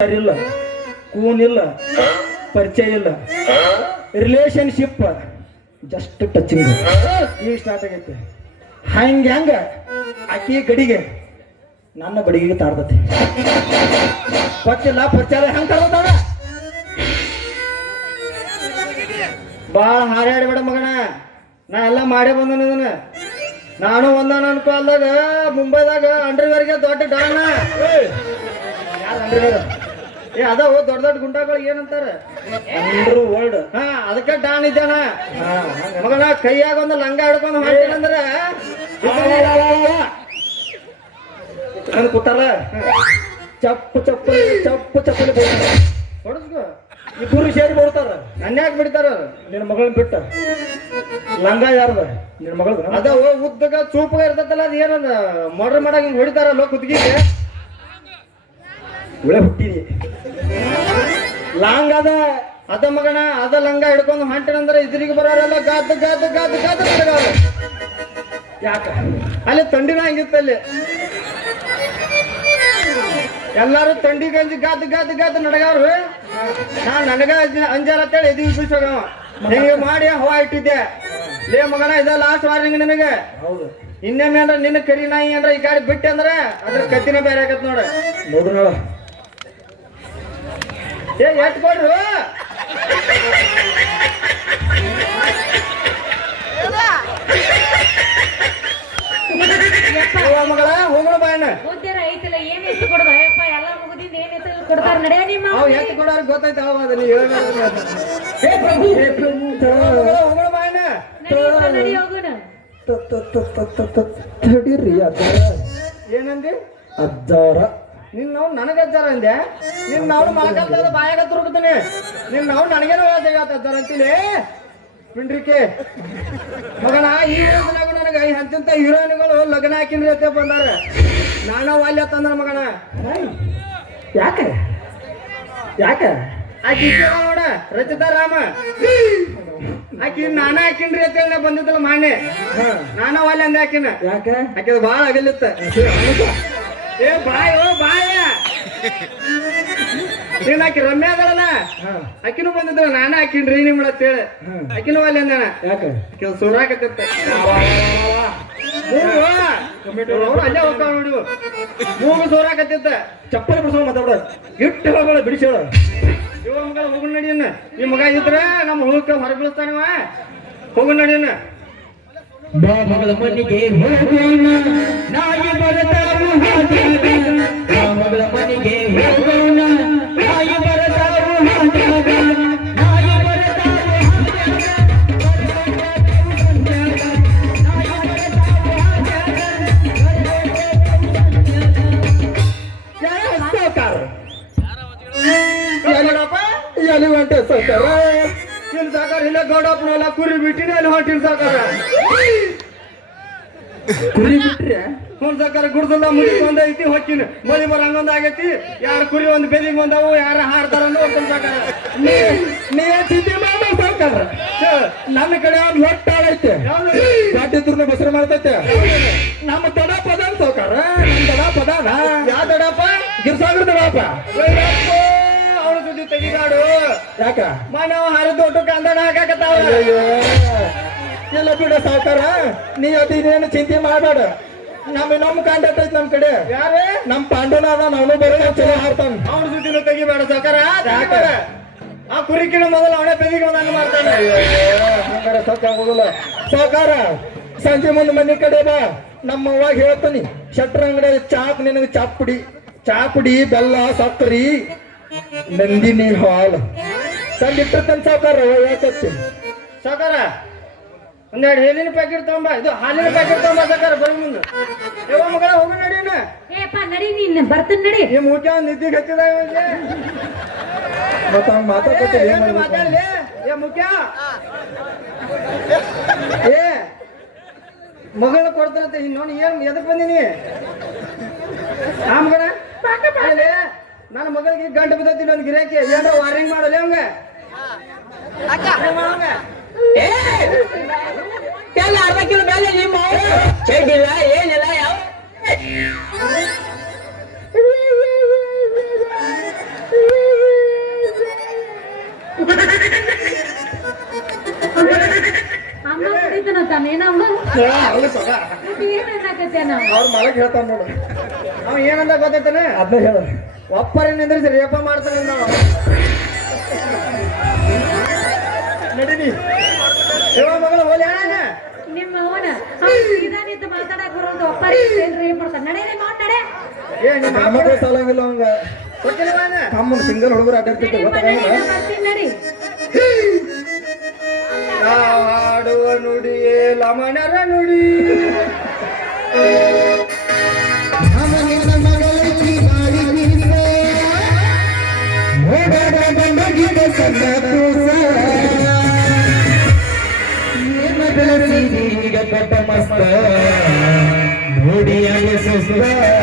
ಇಲ್ಲ ಕೂನ್ ಇಲ್ಲ ಪರಿಚಯ ಇಲ್ಲ. ರಿಲೇಶನ್ಶಿಪ್ ಜಸ್ಟ್ ಟಚಿಂಗ್ ಈಗ ಸ್ಟಾರ್ಟ್ ಆಗೈತೆ. ಹಂಗ ಹೆಂಗ ಆಕಿ ಗಡಿಗೆ ನನ್ನ ಬಡಿಗೆಗೆ ತಾಡ್ದತಿ ಗೊತ್ತಿಲ್ಲ ಪರಿಚಯ ಹೆಂಗ್ ತರ್ತಾಳ ಬಾ ಹಾರಾಡ್ಬೇಡ ಮಗಣ ನಾ ಎಲ್ಲ ಮಾಡೇ ಬಂದನ ಇದನ್ನ ನಾನು ಒಂದಾನ ಅನ್ಕೊಲ್ದಾಗ ಮುಂಬೈದಾಗ ಅಂಡರ್ವೇರ್ಗೆ ದೊಡ್ಡ ಡಾಣ. ಯಾರು ಅಂಡರ್ವೇರ್ ಏ ಅದಾವ ದೊಡ್ಡ ದೊಡ್ಡ ಗುಂಡಾಗಳು ಏನಂತಾರ? ವರ್ಲ್ಡ್ ಹಾ ಅದಕ್ಕೆ ಡಾನ್ ಇದ್ದಾನ. ಮಗನ ಕೈಯಾಗ ಒಂದು ಲಂಗ ಹಿಡ್ಕೊಂಡು ಮಾಡ್ತೀನಂದ್ರ ನನ್ ಕೂತಾರ ಚಪ್ಪು ಚಪ್ಪು ಚಪ್ಪು ಚಪ್ಪಲಿ ಹೊಡೆದ್ಕೋ ಇಬ್ಬರು ಸೇರಿ ಬರ್ತಾರ ನನ್ನ ಯಾಕೆ ಬಿಡ್ತಾರ ನಿನ್ನ ಮಗಳನ್ನ ಬಿಟ್ಟ. ಲಂಗ ಯಾರ್ದ? ನಿನ್ನ ಮಗಳದ? ಅದ ಉದ್ದಗ ಚೂಪಗ ಇರ್ತೈತಲ್ಲ ಅದ ಏನದ? ಮರ್ಡರ್ ಮಾಡಾಗ ಹಿಂಗ್ ಹೊಡಿತಾರಲ್ಲ ಕುತ್ತಿಗೆ ಉಳೆ ಹುಟ್ಟಿದಿ. ಲಾಂಗ್ ಅದ. ಅದ ಮಗಣ ಅದ ಲಂಗ ಹಿಡ್ಕೊಂಡು ಹಂಟಿನಂದ್ರೆ ಇದ್ರಿಗೆ ಬರೋರೆಲ್ಲ ಗಾದ್ ಗಾದ್ ಗಾದ್ ಗಾದ್ ಯಾಕೆ ಯಾಕ? ಅಲ್ಲಿ ತಂಡಿನ ಹಂಗಿತ್ತು ಅಲ್ಲಿ. ಎಲ್ಲಾರು ತಂಡಿ ಗಂಜಿ ಗಾದ್ ಗಾದ್ ಗಾದ್ ನಡಗಾರು ನಾ ನನಗ ಅಂಜ- ಅಂಜಾರ ಅಂತೇಳಿ ಎದಿ ಬಿಸೋಗವ ಹಿಂಗೆ ಮಾಡಿ ಹವಾ ಇಟ್ಟಿದ್ದೆ. ಲೇ ಮಗನ ಇದ ಲಾಸ್ಟ್ ವಾರ್ನಿಂಗ್ ನಿನಗೆ. ಇನ್ನೊಮ್ಮೆ ಅಂದ್ರೆ ನಿನ್ನ ಕರಿ ನಾಯಿ ಅಂದ್ರೆ ಈ ಗಾಡಿ ಬಿಟ್ಟೆ ಅಂದ್ರೆ ಅದ್ರ ಕತ್ತಿನ ಬೇರೆ ಆಗತ್ ನೋಡ್ರಿ ನೋಡು ನೋಡ. ಏ ಎತ್ಕೊಂಡ್ರು ಕೊಡ್ರು ಓ ಮಗಳ ಹೋಗೋಣ ಬಾಯಣ್ಣ ಉದ್ಯಾನ ಐತಿಲ್ಲ ಏನ್ ಎತ್ತು ಕೊಡೋದು ಅಯ್ಯಪ್ಪ ಎಲ್ಲ ಮುಗಿದಿಂದ ಏನ್ ಎತ್ತು ಕೊಡ್ತಾರ ನಡೆಯ ನಿಮ್ಮ ಅವ್ ಎತ್ ಕೊಡೋರ್ ಗೊತ್ತಾಯ್ತು ಅವ ಅದನ್ನ ಹೇ ಪ್ರಭು ಹೇ ಪ್ರಭು ಹೋಗೋಣ ಬಾಯಣ್ಣ ನಡಿ ಹೋಗೋಣ ತಡಿರಿ ಏನಂದಿ ಅಜ್ಜಾರ ನಿನ್ನ ನಾವು ನನಗೆ ಅಂದೆ? ನಿನ್ನ ನಾವು ಮಳಕಾಲ್ದಾಗ ಬಾಯಾಗ ತುರುಕ್ತೀನಿ ನಿನ್ನ ನಾವು ನನಗೇನು ಹೇಳ್ತಾರ ಅಂತೀನಿ? ಪಿಂಡ್ರಿಕೆ ಮಗನ ಈ ಊರಿನಾಗ ನನಗೆ ಎಂತೆಂತ ಹೀರೋಯಿನ್ಗಳು ಲಗ್ನ ಹಾಕಿನ್ರಿ ಅಂತ ಬಂದಾರ. ನಾನು ಅಲ್ಲಿ ತಂದ್ರ ಮಗನ. ಯಾಕೆ? ಯಾಕೆ? ಆಕಿ ನೋಡ ರಚಿತಾ ರಾಮ. ಆಕಿ ನಾನ ಹಾಕಿನ್ರಿ ಅಂತ ಹೇಳಿ ಬಂದಿದ್ದಲ್ಲ ಮಾನ್ಯ. ನಾನ ಅಲ್ಲಿ ಅಂದೆ ಹಾಕಿನ ಯಾಕೆ? ಆಕಿದ ಬಾಳ ಅಗಲಿತ್ತ ಏ ಬಾಯ್ ಓ ಬಾಯ. ನೀನ್ ಆಕಿ ರಮ್ಯಾ ಅದಳಲ್ಲ ಆಕಿನೂ ಬಂದಿದ್ರ ನಾನ ಹಾಕಿನ್ರಿ ನಿಮ್ ಅಂತೇಳಿ ಆಕಿನೂ ಅಲ್ಲಿ ಅಂದಾನ ಯಾಕೆ? ಮೂಗು ಅಲ್ಲೇ ಹೋಗ್ತಾವ ನೋಡಿ. ಮೂಗು ಸೋರಾಕತ್ತಿತ್ತ ಚಪ್ಪಲಿ ಬಿಡಿಸೋ ಮಾತಾಡ ಇಟ್ಟು ಹೋಗೋಣ ಬಿಡಿಸೋಳ ಇವ ಮಗಳ ಹೋಗು ನಡಿಯನ್ನ. ನಿಮ್ ಮಗ ಇದ್ರ ನಮ್ಮ ಹುಳಕ್ಕೆ ಹೊರಗೆ ಬೀಳ್ತಾನವ ಹೋಗು ನಡಿಯನ್ನ. ಬಾ ಮಗಳ ಮನೆಗೆ ಹೋಗೋಣ. ನಾಯಿ ಬರತಾವು ಸಾಕಾರ ಎಲ್ಲಿ ಹೊಂಟೆ ಸಾಕಾರ ಇಲ್ಲಿ ಸಾಕಾರ ಇಲ್ಲ ಗೌಡಪ್ಪನೆಲ್ಲ ಕುರಿ ಬಿಟ್ಟಿನ ಎಲ್ಲಿ ಹೊಂಟಿನ ಸಾಕಾರ. ಕುರಿ ಬಿಟ್ರೆ ಒಂದ್ ಸಾಕಾರ ಗುಡ್ದಲ್ಲ ಮುಡಿ ಒಂದ್ ಐತಿ ಹೊಕ್ಕಿನ. ಮಳಿ ಬರಂಗೊಂದ ಆಗೈತಿ ಯಾರ ಕುರಿ ಒಂದ್ ಬೆದಿಗ್ ಬಂದಾವು ಯಾರ ಹಾಡ್ತಾರ ಒಂದ್ ಸಾಕಾರ. ನೀ ಚಿಂತೆ ಮಾಡ ಸಾಕಾರ. ನನ್ನ ಕಡೆ ಒಂದು ಹೊಟ್ಟಾಳೈತೆ ಬಸರ ಬಸರು ಮಾಡ್ತೈತೆ. ನಮ್ಮ ತಡ ಅವನ ಸುದ್ದಿ ತೆಗಿಗಾಡು ಯಾಕ? ಮನವ ಹರಿದು ಒಟ್ಟು ಕಂದಣ ಹಾಕಾಕತ್ತಾವ ಎಲ್ಲ ಬಿಡ ಸಾಕಾರ ನೀ ಅದೇನೇನು ಚಿಂತೆ ಮಾಡಬೇಡ. ನಮ್ಮ ಇನ್ನೊಮ್ಮೆ ಕಾಂಟ್ಯಾಕ್ಟ್ ಐತಿ ನಮ್ ಕಡೆ. ಯಾರೇ? ನಮ್ ಪಾಂಡವನ ಅದ ಅವನು ಬರೋ ಚಲೋ ಹಾಡ್ತಾನ. ಅವನ ಸುದ್ದಿನ ತೆಗಿಬೇಡ ಸಾಕಾರ ಯಾಕೆ? ಆ ಕುರಿಕಿನ ಮೊದಲು ಅವನೇ ಬೆದಿಗೆ ಒಂದಂಗ ಮಾಡ್ತಾನೆ. ಹಂಗಾರೆ ಸಾಕಾಗೋದಿಲ್ಲ ಸಾಕಾರ ಸಂಜೆ ಮುಂದೆ ಮನೆ ಕಡೆ ಬಾ. ನಮ್ಮ ಅವಾಗ ಹೇಳ್ತಾನಿ ಶಟ್ರ ಅಂಗಡಿ ಚಾಕ್ ನಿನಗೆ ಚಾಪುಡಿ ಚಾಪುಡಿ ಬೆಲ್ಲ ಸಕ್ಕರಿ ನಂದಿನಿ ಹಾಲ್. ಹಾಲು ತನ್ ಸಾಕಾರ ಯಾಕತ್ತಿ ಸಾಕಾರ ಒಂದೆರಡು ಹೇಳಿನ ಪ್ಯಾಕೆಟ್ ತಗೊಂಬ. ಇದು ಹಾಲಿನ ಪ್ಯಾಕೆಟ್ ತಗೊಂಬ ಸಾಕಾರ ಬರ ಮುಂದೆ. ಯಾವ ಮಗಳ ಹೋಗಿ ನಡೀನ ಏಪ್ಪ ನಡಿ ನೀನ್ ಬರ್ತೀನಿ ನಡಿ. ಮುಖ್ಯ ಒಂದು ನಿದ್ದೆ ಹತ್ತಿದ ಮಾತಾಡ್ಲಿ? ಏ ಮುಖ್ಯ? ಏ ಮಗಳು ಕೊಡ್ತಾರಂತೆ ನೋಡಿ ಏನ್ ಎದಕ್ ಬಂದಿನಿ ಆ ಮಗನ ನನ್ನ ಮಗಳಿಗೆ ಗಂಟು ಬಿದ್ದತಿ ಒಂದು ಗಿರಾಕಿ. ಏನೋ ವಾರಿಂಗ್ ಮಾಡಲ್ಲ ಅವಂಗ ಎಲ್ಲ ಅರ್ಧ ಕಿಲೋ ಬೆಲೆ ನಿಮ್ಮ ಚಡ್ಡಿಲ್ಲ ಏನಿಲ್ಲ ಯಾವ? ಅವ್ರು ಮಲಗ್ ಹೇಳ್ತಾನ ನೋಡು. ಅವ ಏನಂದ ಗೊತ್ತೈತನ? ಅದನ್ನ ಹೇಳ. ಒಪ್ಪರ ನಿಂದ್ರಿಸಿ ರೇಪ ಮಾಡ್ತಾನೆ ನಾವು ನಡೀನಿ ಶಿವ ಮಗಳ ಹೋಲಿ ನಿಮ್ಮ ಅವನ ಸೀದಾ ನಿಂತು ಮಾತಾಡಕ್ ಬರೋದು ಒಪ್ಪಾರಿ ಏನ್ರಿ ಏನ್ ನಡೆ ನಿಮ್ಮ ಅವ್ನ್ ನಡೆ. ಏ ನಿಮ್ಮ ಸಾಲಂಗಿಲ್ಲ ಅವಂಗ. ಸಿಂಗಲ್ ಹುಡುಗರು ಅಡ್ಡಾಡ್ತಿತ್ತು ಗೊತ್ತಾಗಲ್ಲ. ಬರ್ತೀನಿ ನಡಿ. ನುಡಿಯೇ ಲಮಣರ ನುಡಿ. Yes,